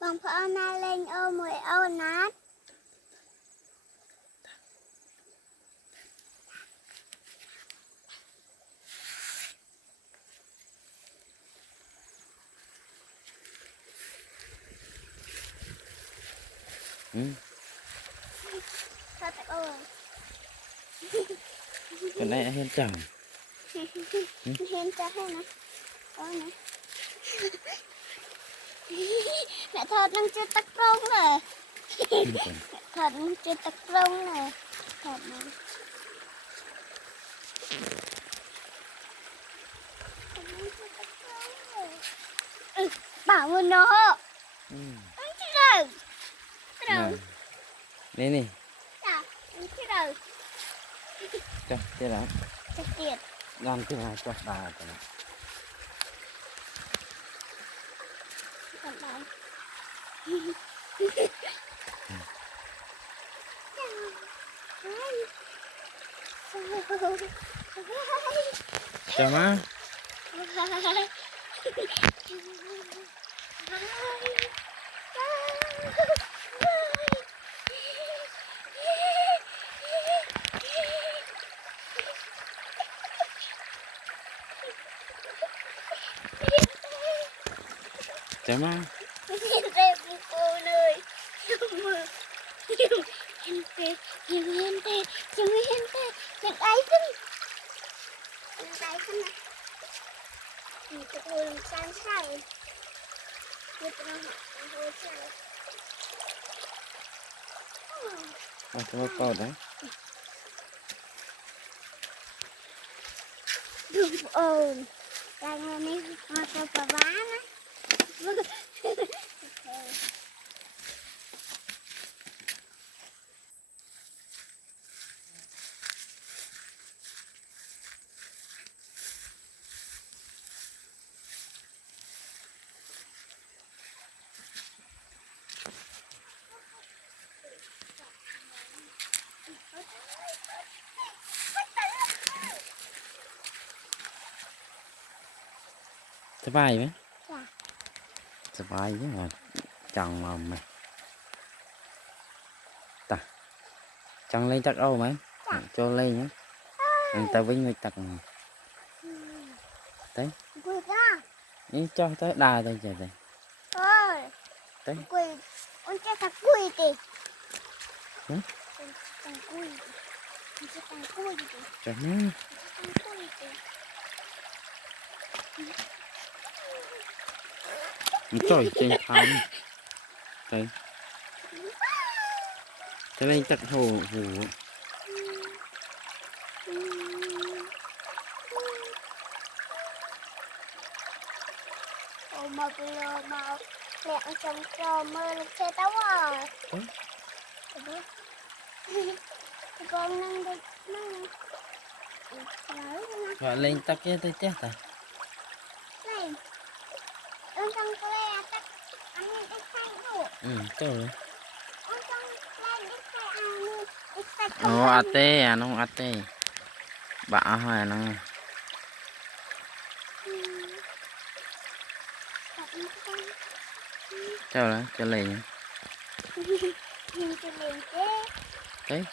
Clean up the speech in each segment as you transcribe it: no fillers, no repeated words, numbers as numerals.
bằng phở na lên ô mùi ô nát thật ơi còn đây hen chẳng hen cho hay nè ôi nè mẹ thật đang chưa tắt rông này thật đang chưa tắt rông này thật này bảo mình nó anh chưa rồi rồi đây nè dạ anh chưa rồi cho thế nào cho tiền làm thế nào cho bà cho còn đấy chào má chào má đây cô nơi hiên tê hiên tê chẳng ai xin mìnhจะพูดสั้นใช่ไม่ต้องหาพูดใช่ à cho nó to đấy đúng ồn là ngày nay mà cho bà bá nữaสบายไหม dạ สบายchứ mà chẳng mà mày ta chẳng lên tắc đâu mấy cho lên nhé người ta với người tắc đấy quỳ ra ý cho tới đà thôi trời đây ơi đấy quỳ con chơi thật quỳ đi hả thằng quỳ con chơi thằng quỳ đi trời má thằng quỳ đi trời trên không đây cho nên tắc hồ hồ mà bây giờ mà mẹ chồng cho mơ là chơi táo à con năng được năng gọi lên tắc cái tôi chết à này con trong cái tắc anh đi khai đủ trời ơi con trong lên đi khai anh đi khai ồ ate à nó ate bạ hoài nó cho đó cho liền đấy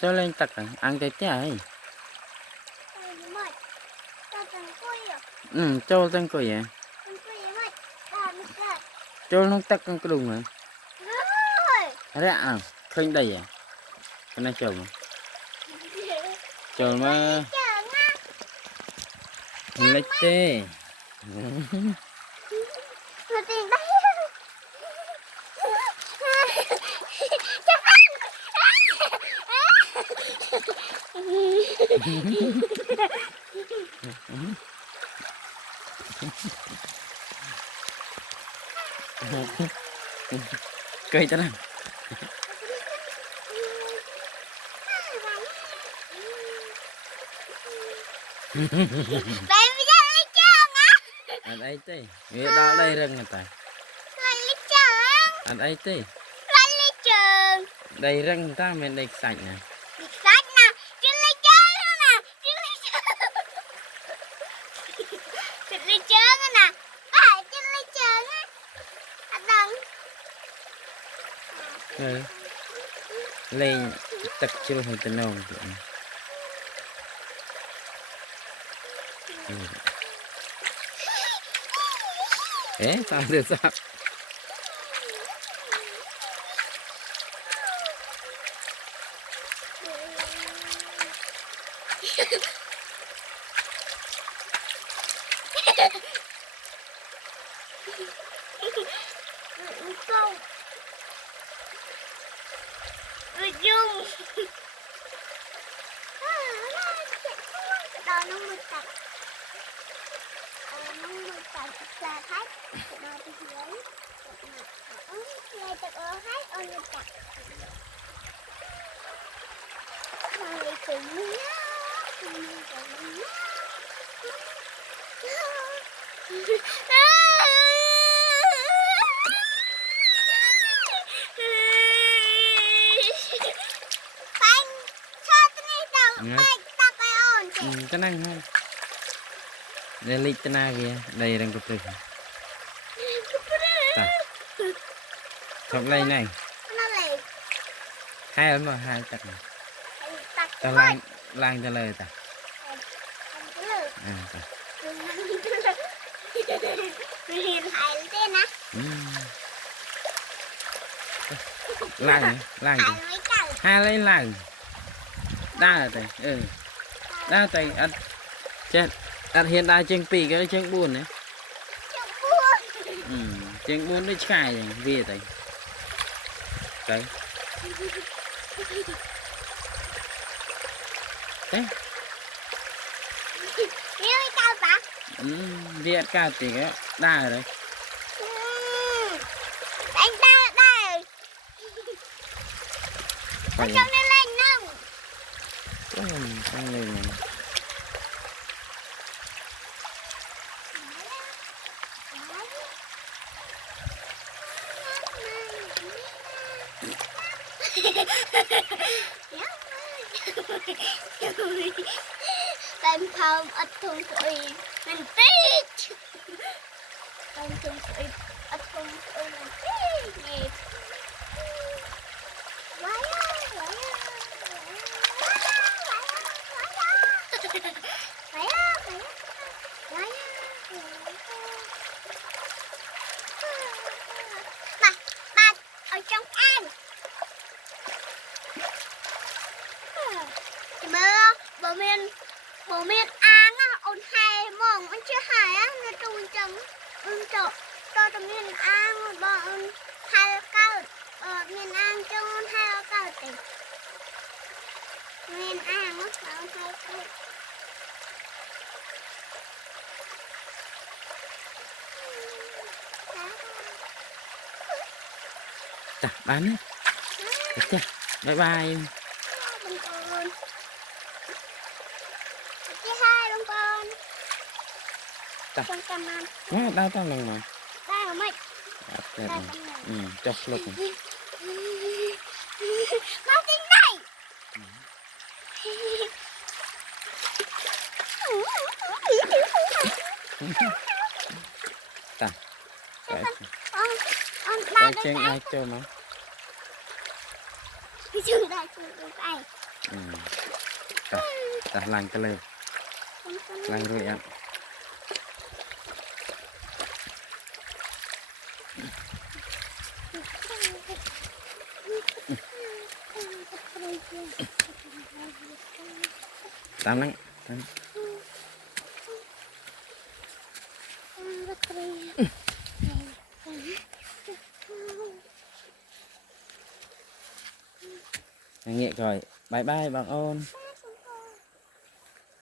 cho lên tật ăn cái trái cho tên coi vậy cho nó tắt con cái đùng này ra à khinh đây à cái này chờ mà chờ mà lấy tê cây cho này Baby jangan lecang ah. ada itu, ya dah dah reng ngetai. Jangan lecang. ăn ấy tê Lên lấy trường. đầy răng ta mình đầy sạch nè Đi sách nè. Trên lấy chơi nữa nè. Trên lấy chơi. Trên lấy chơi nữa nè. À, trên lấy chơi á. À, đừng. ừ. Lên tật chưa hồi tên nông sao được sao Không. Dung. Đó nó mực cạch. Nó mực cạch là khách. Nó đi dưới. Này tập ở khách ôn mực cạch. Này cũng nhá. Này cũng nhá. cái năng không đây lịch tên ai kìa đây đang cục rừng không đây này hai ấn vào hai tật này ta lang cho lời ta ta lang hai lấy lang đa rồi đa tay ăn chết ăn hiện đại chân pì cái chân buồn đấy chân buồn nó chai rồi về tay đấy đấy viết cao thì cái đa rồi đấy anh đa ở trong đây lên không trong này Tên không ít thùng sụi mình tít tên thùng sụi ít thùng sụi mình tít nhịp quá ba ở trong ăn mơ bố miền An á ôn hai mong anh chưa hai á nó trung chấm cho tụi miền An bọn hai cao miền An trong hai cao tỉnh miền An á hai cao ta bán đấy bye bye con cầm ăn nó đau tao lần mà đây hả mày cho lục nó tính này ta cái chân ai cho mà cái chân đây chân đây ta lang cái lên lang rồi em tam lắm nghĩa rồi bye bye bạn ôn